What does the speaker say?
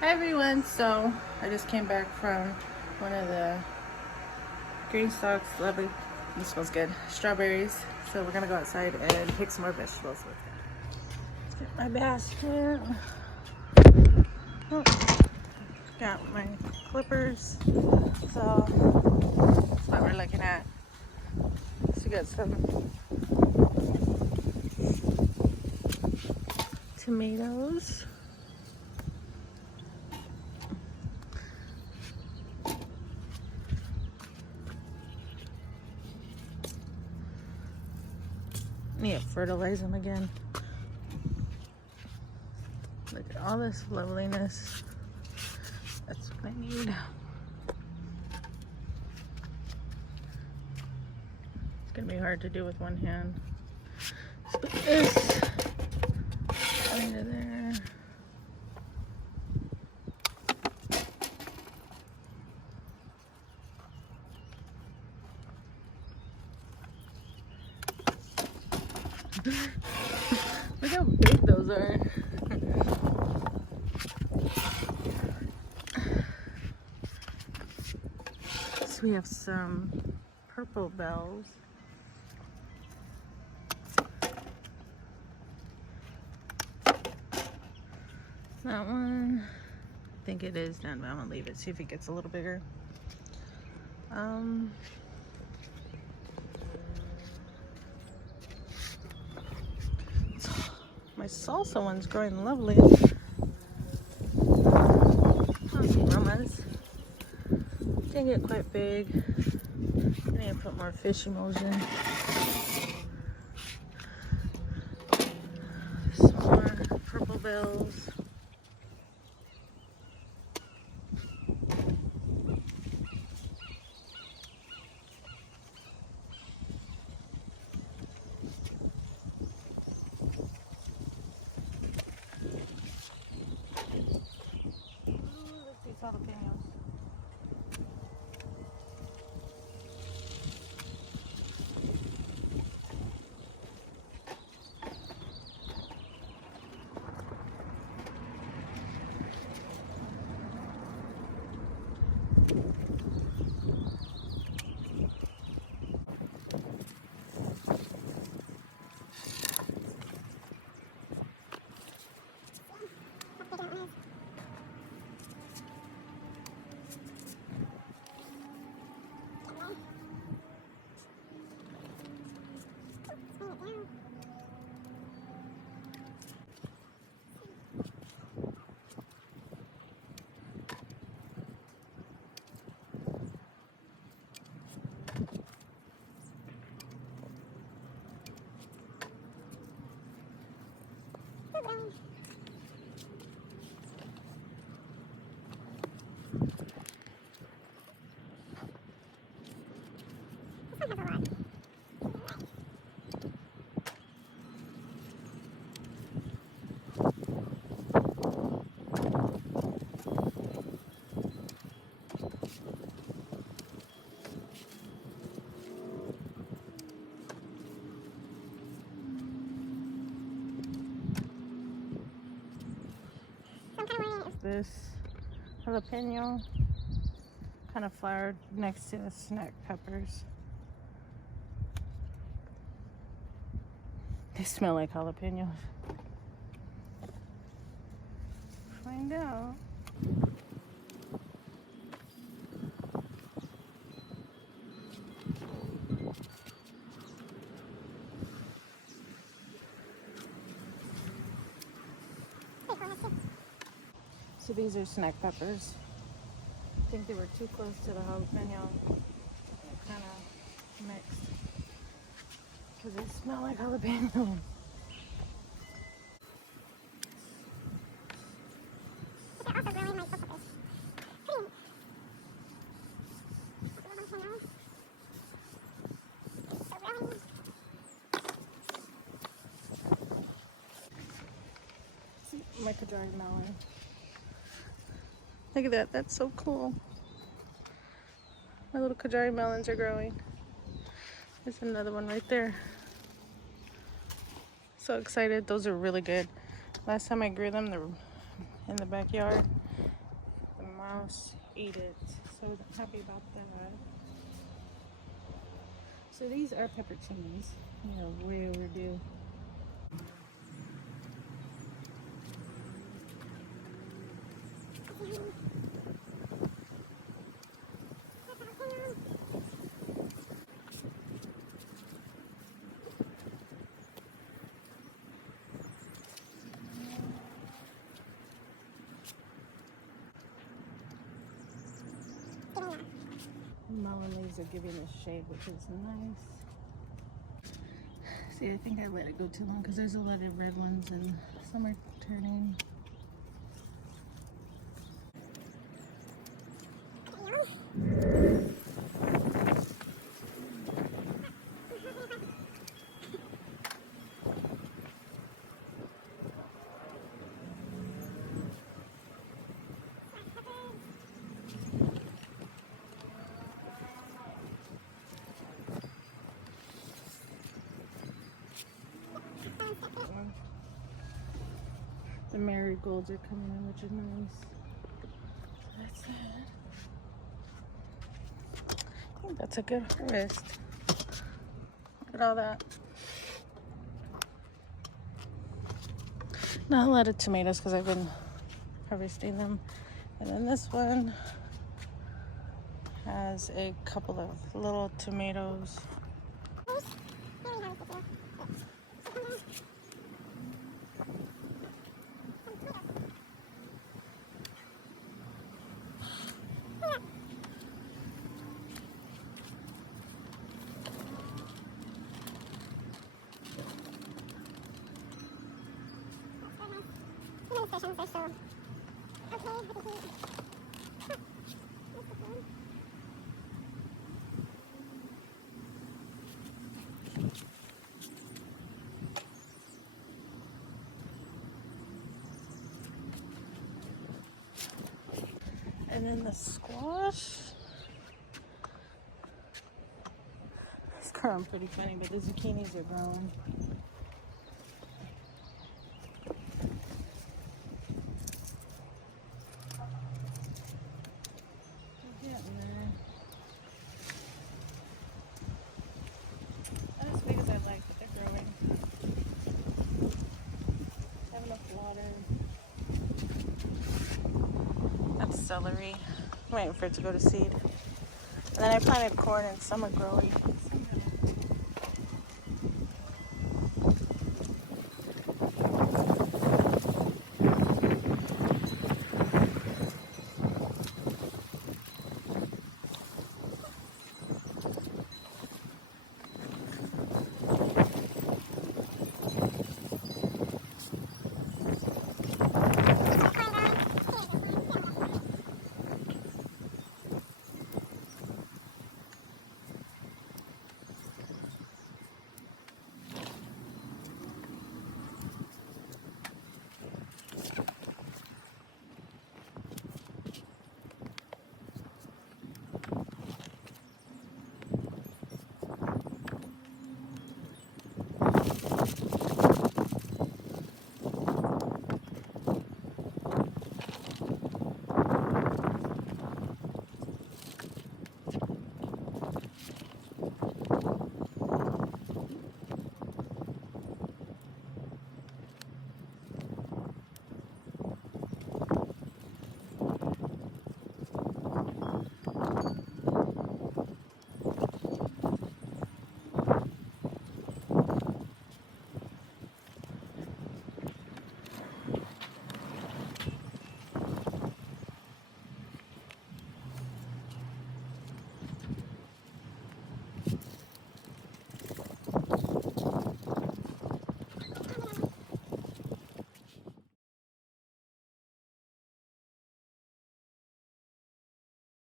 Hi everyone, so I just came back from one of the Greenstalk's lovely, this smells good, strawberries. So we're gonna go outside and pick some more vegetables. Let's get my basket. Oh, got my clippers. So that's what we're looking at. So we got some tomatoes. Need to fertilize them again. Look at all this loveliness. That's what I need. It's gonna be hard to do with one hand. Let's put this under there. Look how big those are. So we have some purple bells. That one, I think it is done, but I'm gonna leave it, see if it gets a little bigger. My salsa one's growing lovely. Aromas. Didn't get quite big. I need to put more fish emulsion. Some more purple bells. Jalapenos. This jalapeno kind of flowered next to the snack peppers. They smell like jalapenos. Find out. So these are snack peppers. I think they were too close to the jalapeno. Kind of mixed. Because they smell like jalapeno. My Kajari melon. Look at that, that's so cool. My little Kajari melons are growing. There's another one right there. So excited, those are really good. Last time I grew them, in the backyard. The mouse ate it, so happy about that. So these are pepperoncinis. They are way overdue. Melon leaves are giving us shade, which is nice. See, I think I let it go too long because there's a lot of red ones and some are turning. The marigolds are coming in, which is nice. That's it. I think that's a good harvest. Look at all that. Not a lot of tomatoes because I've been harvesting them. And then this one has a couple of little tomatoes. And then the squash. It's growing pretty funny, but the zucchinis are growing. They're getting there. Not as big as I'd like, but they're growing. Have enough water. That's celery. I'm waiting for it to go to seed. And then I planted corn and some are growing.